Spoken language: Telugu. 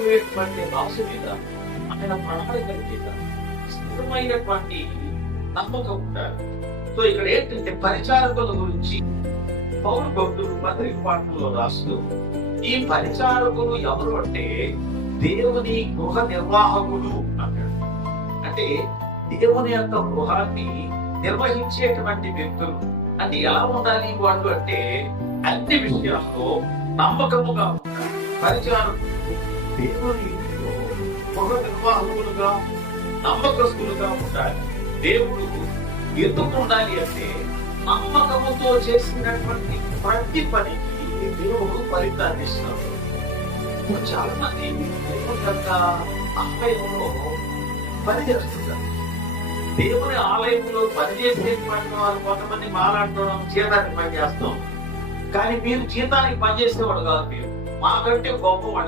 రాబోయేటువంటి రాసు మీద, ఆయన ప్రణాళికల మీద స్థిరమైనటువంటి నమ్మకం ఉండాలి. సో ఇక్కడ ఏంటంటే పరిచారకుల గురించి పౌలు భక్తుడు మొదటి పాఠంలో రాస్తూ, ఈ పరిచారకులు ఎవరు అంటే దేవుని గృహ నిర్వాహకులు అంటాడు. అంటే దేవుని యొక్క గృహాన్ని నిర్వహించేటువంటి వ్యక్తులు. అంటే ఎలా ఉండాలి వాళ్ళు అంటే అన్ని విషయాల్లో నమ్మకముగా ఉండాలి. పరిచారకులు దేవుని ఇంట్లో గృహ నిర్వాహకులుగా నమ్మకస్తులుగా ఉండాలి. దేవుడు ఎందుకు ఉండాలి అంటే నమ్మకముతో చేసినటువంటి ప్రతి పనికి దేవుడు ఫలితాన్ని ఇస్తాడు. చాలా మంది దేవుని యొక్క ఆలయంలో పనిచేస్తుంటారు. దేవుని ఆలయంలో పనిచేసేటువంటి వారు కొంతమంది మాట్లాడటం జీతానికి పనిచేస్తాం, కానీ మీరు జీతానికి పనిచేసేవాడు కాదు. మీరు మాకంటే గొప్పవాడు.